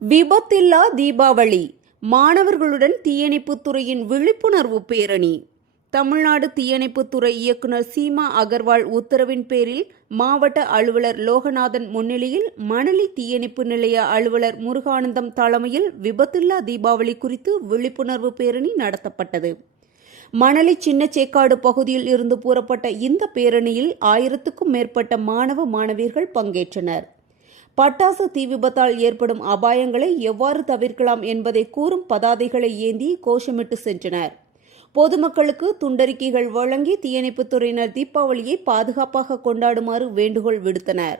விபத்தில்லா தீபாவளி மாணவர்களுடன் தீயணைப்புத் துறையின் விழிப்புணர்வு பேரணி. தமிழ்நாடு தீயணைப்புத்துறை இயக்குநர் சீமா அகர்வால் உத்தரவின் பேரில் மாவட்ட அலுவலர் லோகநாதன் முன்னிலையில் மணலி தீயணைப்பு நிலைய அலுவலர் முருகானந்தம் தலைமையில் விபத்தில்லா தீபாவளி குறித்து விழிப்புணர்வு பேரணி நடத்தப்பட்டது. மணலி சின்னச்சேக்காடு பகுதியில் இருந்து கூறப்பட்ட இந்த பேரணியில் 1000க்கும் மேற்பட்ட மாணவ மாணவியர்கள் பங்கேற்றனர். பட்டாசு தீ விபத்தால் ஏற்படும் அபாயங்களை எவ்வாறு தவிர்க்கலாம் என்பதை கூறும் பதாதைகளை ஏந்தி கோஷமிட்டு சென்றனர். பொதுமக்களுக்கு துண்டறிக்கைகள் வழங்கி தீயணைப்புத் துறையினர் தீபாவளியை பாதுகாப்பாக கொண்டாடுமாறு வேண்டுகோள் விடுத்தனர்.